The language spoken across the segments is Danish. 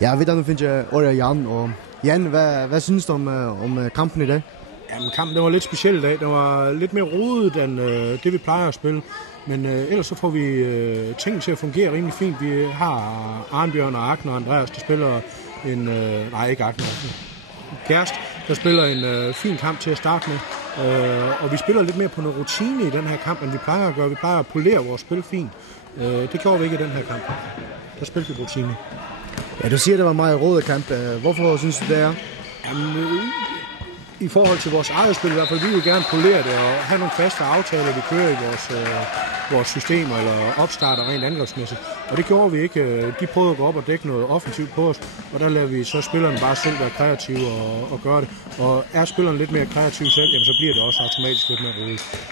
Ja, hvordan finder jeg Orja Jan, og Jan, hvad synes du om kampen i dag? Jamen, kampen var lidt speciel i dag. Den var lidt mere rodet end det, vi plejer at spille. Men ellers så får vi tingene til at fungere rimelig fint. Vi har Arnbjørn og Agner og Andreas, der spiller ikke Agner, Kærst, der spiller en fin kamp til at starte med. Og vi spiller lidt mere på noget rutine i den her kamp, end vi plejer at gøre. Vi plejer at polere vores spil fint. Det gjorde vi ikke i den her kamp. Der spiller vi rutine. Ja, du siger, det var en meget rodet kamp. Hvorfor synes du det er? Jamen, i forhold til vores eget spil i hvert fald, vi vil gerne polere det og have nogle faste aftaler, vi kører i vores systemer eller opstarter rent angrebsmæssigt. Og det gjorde vi ikke. De prøvede at gå op og dække noget offensivt på os, og der lader vi så spillerne bare selv være kreative og gøre det. Og er spillerne lidt mere kreative selv, jamen, så bliver det også automatisk lidt mere roligt.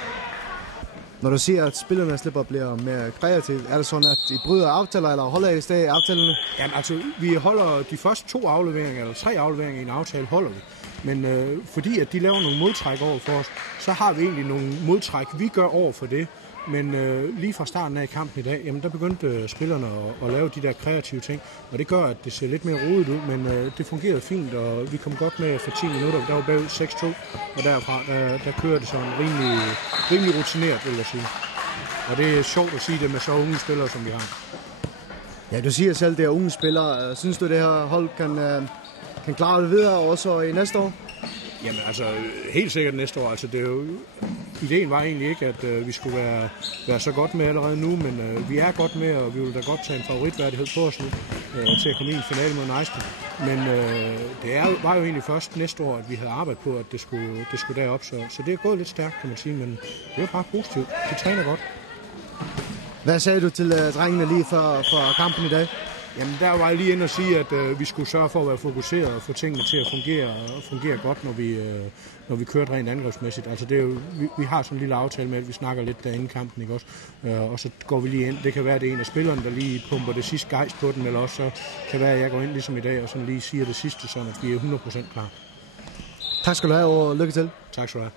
Når du siger, at spillerne slipper og bliver mere kreative, er det sådan, at I bryder aftaler, eller holder I stadig aftalerne? Jamen altså, vi holder de første 2 afleveringer, eller 3 afleveringer i en aftale, holder vi. Men fordi at de laver nogle modtræk over for os, så har vi egentlig nogle modtræk, vi gør over for det. Men lige fra starten af kampen i dag, jamen der begyndte spillerne at lave de der kreative ting. Og det gør, at det ser lidt mere rodet ud, men det fungerede fint, og vi kom godt med for 10 minutter. Der var bagud 6-2, og derfra der kører det sådan rimelig rutineret, vil jeg sige. Og det er sjovt at sige det med så unge spillere, som vi har. Ja, du siger selv, det er unge spillere. Synes du, det her hold kan klare det videre også i næste år? Jamen altså, helt sikkert næste år. Altså, det er jo, ideen var egentlig ikke, at vi skulle være så godt med allerede nu, men vi er godt med, og vi vil da godt tage en favoritværdighed på os nu til at komme i en finale mod Næstved. Men var jo egentlig først næste år, at vi havde arbejdet på, at det skulle derop. Så det er gået lidt stærkt, kan man sige, men det er jo bare positivt. De træner godt. Hvad sagde du til drengene lige for kampen i dag? Jamen, der var jeg lige inde og sige, at vi skulle sørge for at være fokuseret og få tingene til at fungere godt, når vi kører rent angrebsmæssigt. Altså, det er jo, vi har sådan en lille aftale med, at vi snakker lidt derinde i kampen, ikke også? Og så går vi lige ind. Det kan være, at det er en af spillerne, der lige pumper det sidste gejst på den, eller også så kan være, at jeg går ind ligesom i dag og sådan lige siger det sidste, sådan at vi er 100% klar. Tak skal du have, og lykke til. Tak skal du have.